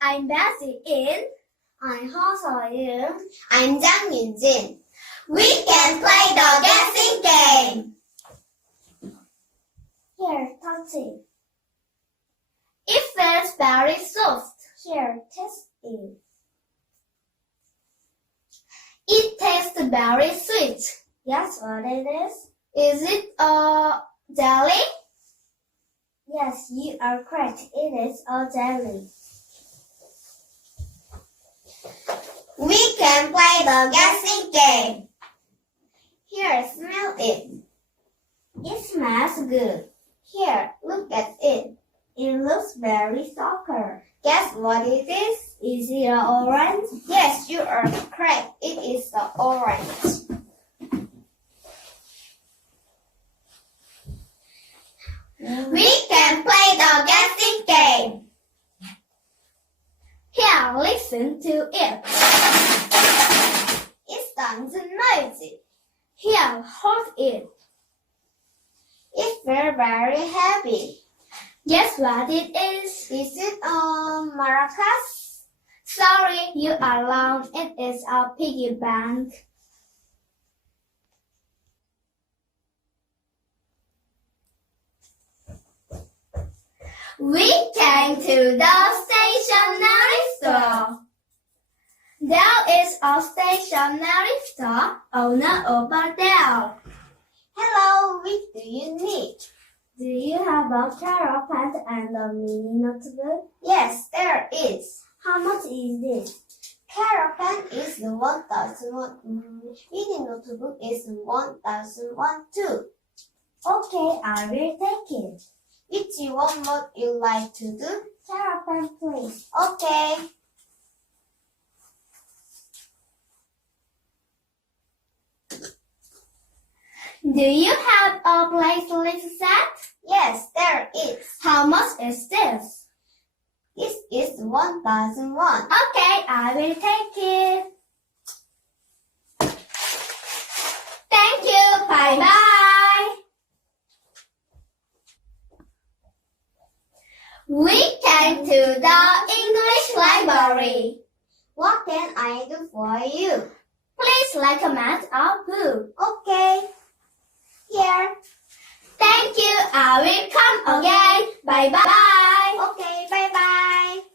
I'm Betty. I'm Hoseoyeon. I'm Jang Yunjin. We can play the guessing game. Here, touch it. It feels very soft. Here, taste it. It tastes very sweet. Guess what it is? Is it a jelly? Yes, you are correct. It is a jelly. We can play the guessing game. Here, smell it. It smells good. Here, look at it. It looks very sour. Guess what it is? Is it an orange? Yes, you are correct. It is the orange. We can play the guessing game. Here, listen to it. It sounds noisy. Here, hold it. It feels very heavy. Guess what it is? Is it maracas? Sorry, you are wrong. It is a piggy bank. We came to the stationery store. There is a stationery store owner over there. Hello, what do you need? Do you have a color pen and a mini notebook? Yes, there is. How much is this? Caravan is 1,001. Mini notebook is 1,001 too. Okay, I will take it. Which one would you like to do? Color pen, please. Okay. Do you have a bracelet set? Yes, there is. How much is this? This is 1,001. Okay, I will take it. Thank you. Bye-bye. We came to the English library. What can I do for you? Please recommend a book. Okay. Here. Thank you. I will come again. Bye-bye. Okay, bye-bye.